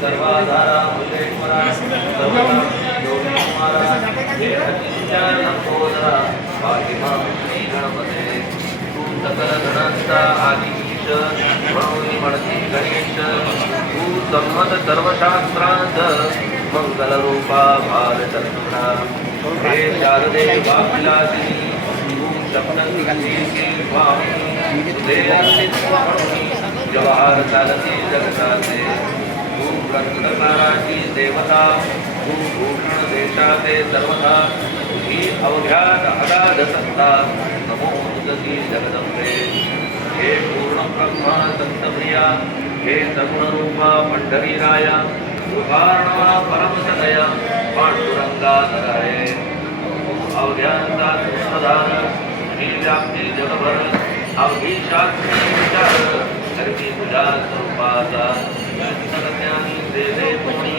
सर्वाधारा मुलेश्वरा सर्वदा योगीकुमारा हे अचिंत्या लंबोदरा पाहिमा श्री गणपते तू सकल गणांचा आदिश म्हणून म्हणती गणेश तू संमत सर्वशास्त्रांत मंगलरूपा भारतरत्ना हे शारदे वाकिलासिनी तू शब्दनिधी स्वामी तुझे अस्तित्व म्हणून व्यवहार चालती जगताचे ग्रंथकाराची देवता तू भूषण देशाचे सर्वथा तुझी अवघ्यात अगाध सत्ता नमो तुझी जगदंबे हे पूर्ण ब्रह्मा संतप्रिया हे सगुणरूपा पंढरीराया कृपार्णवा परमसदया पांडुरंगाधराये अवघ्यांचा सुप्रधान ही व्याप्ती जगभर अवघी शास्त्री विचार करती तुझ्या स्वरूपाचा ज्ञानी देवे मुनी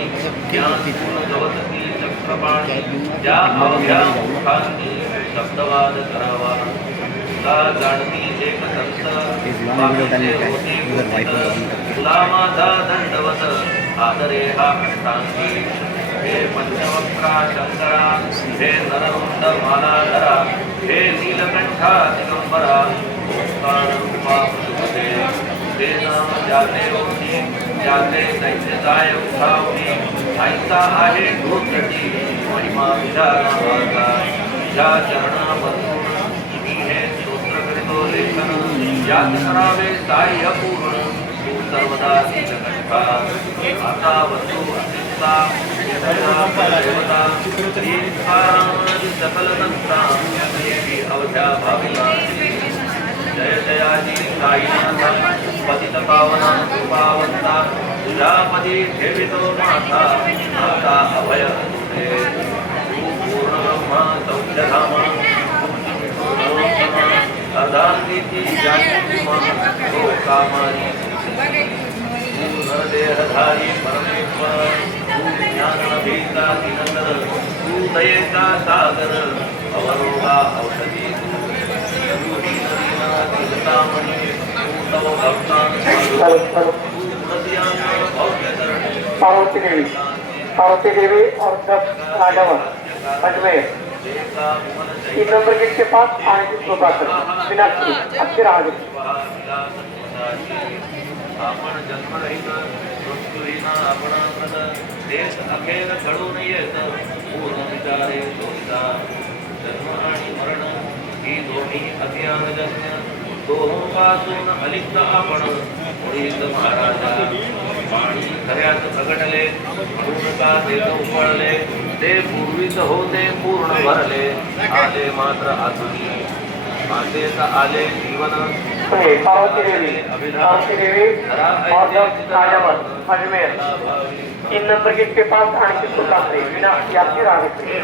ज्ञान गवतती चक्रपाणी ज्या अवघ्या मुखांनी शब्दवाद करावा तुला जाणती एक संत तुला माझा दंडवत आदरे हा अष्टांगी हे पंचवक्रा शंकरा हे नरवृंद मालाधरा हे नीलकंठा दिगंबरा ओंकार रूपा पशुपते ते नाम जाते होती जाते दैत्यताय उठावली ऐसा आहे गोत्रची महिमा विचारावाचा ज्या चरणामधून मी हे स्तोत्र करितो लेखन ज्यात करावे साह्य पूर्ण तू सर्वदा नीलकंठा आता वस्तू असिस्ता देवता श्रीकारामादि सकल संता देवी अवध्या भाविला जय जयाजी साईनाथ पतित पावन कृपावंता तुझ्या पदी ठेवितो माता माता अभय तुझे तू पूर्ण ब्रह्मा सौख्यधामा अर्धांगीची जागृतिमा तो कामानी तू नरदेहधारी परमेश्वर तू ज्ञानभीता दिनकर तू दयेचा सागर अवरोहा औषधी पार्वती देवी और 10 आडवर अजमेर 3 नंबर गेट के पास आगे मीनाक्षी अच्छे राहते आपण जन्मरहित मृत्यूहीन आपण प्रद देश अखेर घडून येत पूर्ण विचारे शोधिता जन्म आणि मरण ही दोन्ही अज्ञानजन्य दोहोपासून अलिप्त आपण मुळीत महाराजा पाणी खऱ्यात प्रगटले म्हणून का देत उमळले ते पूर्वीच होते पूर्ण भरले आले मात्र आतुनी मातेच आले जीवन पार्वती देवी और 10 आडवर अजमेर 3 नंबर गेट के पास आणखी सुद्धा मीनाक्षी अच्छे राहते